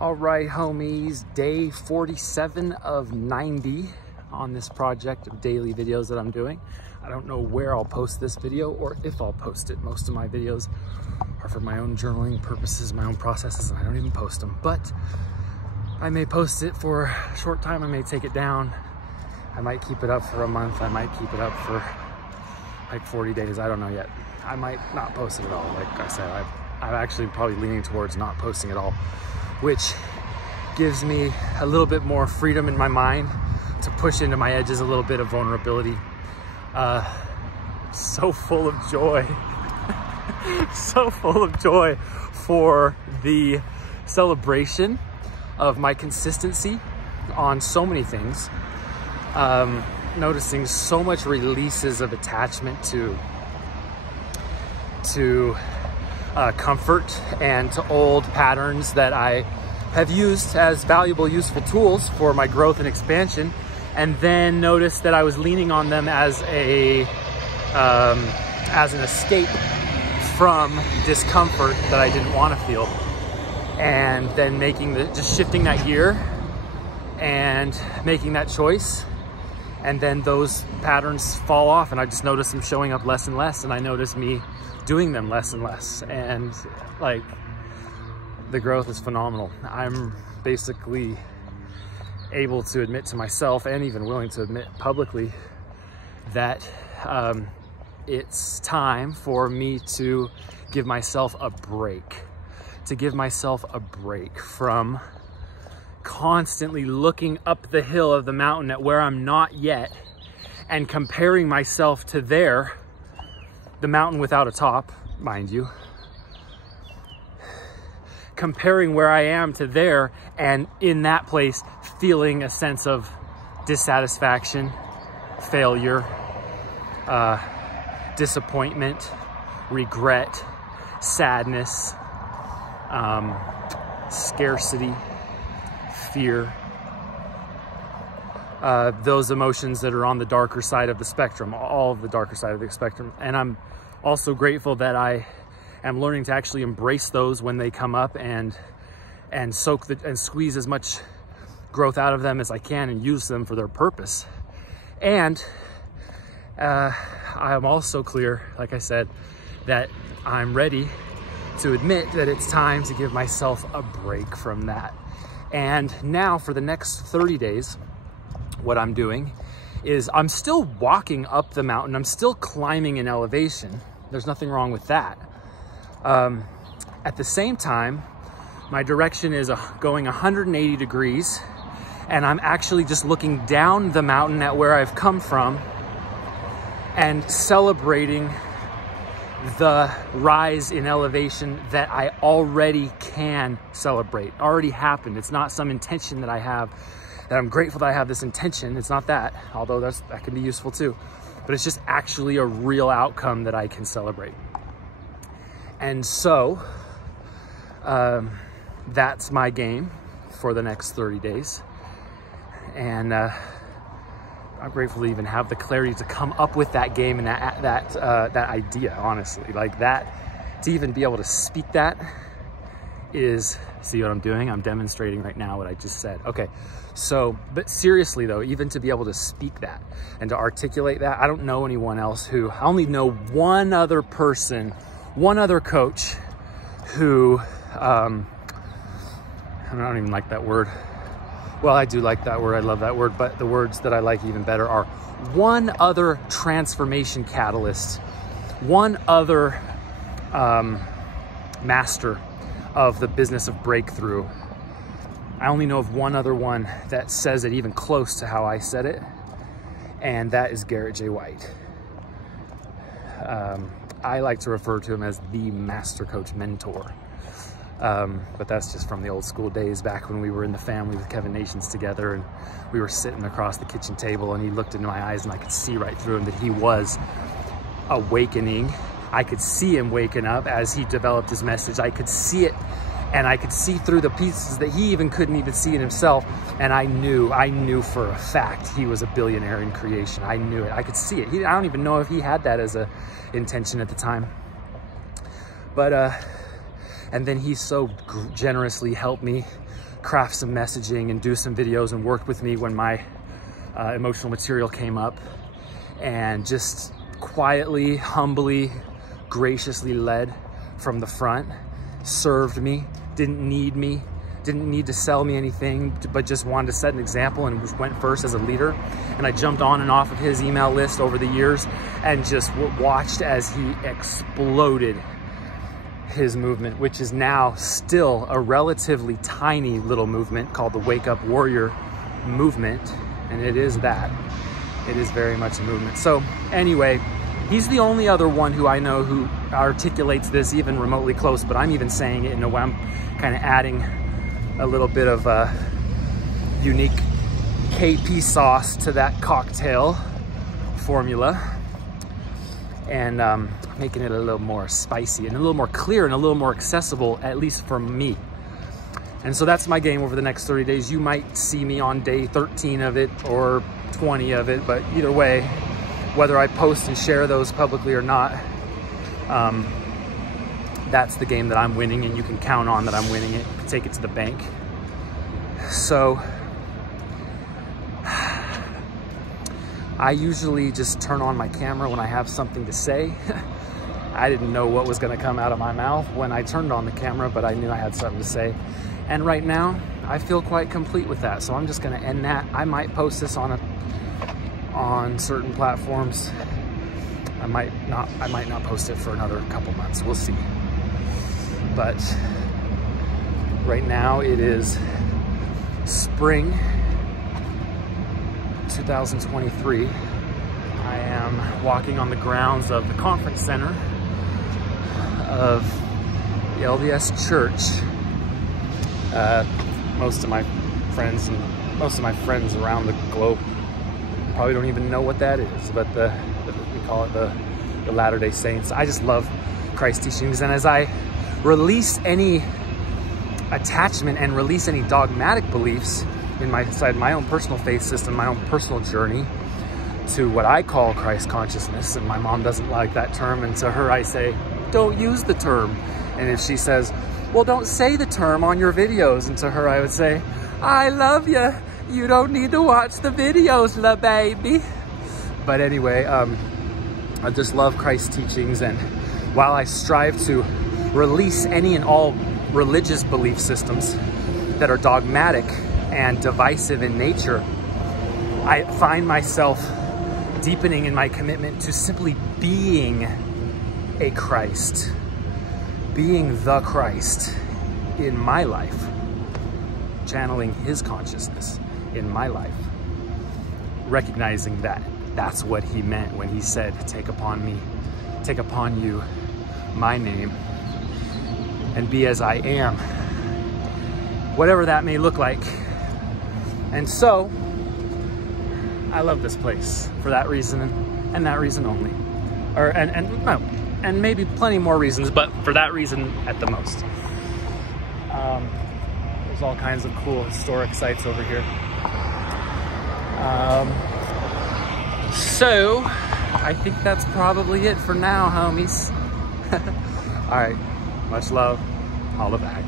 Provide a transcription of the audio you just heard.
All right, homies, day 47 of 90 on this project of daily videos that I'm doing. I don't know where I'll post this video or if I'll post it. Most of my videos are for my own journaling purposes, my own processes, and I don't even post them. But I may post it for a short time. I may take it down. I might keep it up for a month. I might keep it up for like 40 days. I don't know yet. I might not post it at all. Like I said, I'm actually probably leaning towards not posting at all, which gives me a little bit more freedom in my mind to push into my edges, a little bit of vulnerability. So full of joy, so full of joy for the celebration of my consistency on so many things. Noticing so much releases of attachment to comfort and to old patterns that I have used as valuable, useful tools for my growth and expansion, and then noticed that I was leaning on them as an escape from discomfort that I didn't want to feel, and then just shifting that gear and making that choice. And then those patterns fall off, and I just notice them showing up less and less, and I notice me doing them less and less. And like, the growth is phenomenal. I'm basically able to admit to myself, and even willing to admit publicly, that it's time for me to give myself a break, from constantly looking up the hill of the mountain at where I'm not yet and comparing myself to the mountain without a top, mind you. Comparing where I am to there, and in that place feeling a sense of dissatisfaction, failure, disappointment, regret, sadness, scarcity, fear, those emotions that are on the darker side of the spectrum, all of the darker side of the spectrum. And I'm also grateful that I am learning to actually embrace those when they come up, and squeeze as much growth out of them as I can and use them for their purpose. And I am also clear, like I said, that I'm ready to admit that it's time to give myself a break from that. And now for the next 30 days, what I'm doing is I'm still walking up the mountain. I'm still climbing in elevation. There's nothing wrong with that. At the same time, my direction is going 180 degrees, and I'm actually just looking down the mountain at where I've come from and celebrating the rise in elevation that I already can celebrate, already happened. It's not some intention that I have, that I'm grateful that I have this intention. It's not that, although that can be useful too, but it's just actually a real outcome that I can celebrate. And so that's my game for the next 30 days. And I'm grateful to even have the clarity to come up with that game and that idea, honestly. Like that, to even be able to speak that is, see what I'm doing? I'm demonstrating right now what I just said. Okay, so, but seriously though, even to be able to speak that and to articulate that, I don't know anyone else I only know one other person, one other coach who, I don't even like that word. Well, I do like that word. I love that word. But the words that I like even better are one other transformation catalyst, one other master of the business of breakthrough. I only know of one other one that says it even close to how I said it, and that is Garrett J. White. I like to refer to him as the master coach mentor. But that's just from the old school days, back when we were in the family with Kevin Nations together, and we were sitting across the kitchen table, and he looked into my eyes and I could see right through him that he was awakening. I could see him waking up as he developed his message. I could see it, and I could see through the pieces that he even couldn't even see in himself. And I knew for a fact he was a billionaire in creation. I knew it. I could see it. I don't even know if he had that as a intention at the time. But And then he so generously helped me craft some messaging and do some videos and worked with me when my emotional material came up, and just quietly, humbly, graciously led from the front, served me, didn't need to sell me anything, but just wanted to set an example and went first as a leader. And I jumped on and off of his email list over the years and just watched as he exploded his movement, which is now still a relatively tiny little movement called the Wake Up Warrior movement. And it is that. It is very much a movement. So anyway, he's the only other one who I know who articulates this even remotely close, but I'm even saying it in a way I'm kind of adding a little bit of a unique KP sauce to that cocktail formula, and making it a little more spicy and a little more clear and a little more accessible, at least for me. And so that's my game over the next 30 days. You might see me on day 13 of it or 20 of it, but either way, whether I post and share those publicly or not, that's the game that I'm winning, and you can count on that I'm winning it. Take it to the bank. So I usually just turn on my camera when I have something to say. I didn't know what was going to come out of my mouth when I turned on the camera, but I knew I had something to say. And right now, I feel quite complete with that. So I'm just going to end that. I might post this on certain platforms. I might not post it for another couple months. We'll see. But right now it is spring 2023. I am walking on the grounds of the conference center of the LDS Church. Most of my friends around the globe probably don't even know what that is, but we call it the Latter-day Saints. I just love Christ's teachings, and as I release any attachment and release any dogmatic beliefs inside my own personal faith system, my own personal journey to what I call Christ consciousness, and my mom doesn't like that term, and to her I say, don't use the term. And if she says, well, don't say the term on your videos, and to her I would say, I love you. You don't need to watch the videos, la baby. But anyway, I just love Christ's teachings, and while I strive to release any and all religious belief systems that are dogmatic and divisive in nature, I find myself deepening in my commitment to simply being a Christ, being the Christ in my life, channeling his consciousness in my life, recognizing that that's what he meant when he said, take upon you my name and be as I am, whatever that may look like. And so I love this place for that reason and that reason only, and maybe plenty more reasons, but for that reason at the most. There's all kinds of cool historic sites over here. So I think that's probably it for now, homies. All right, much love, holla back.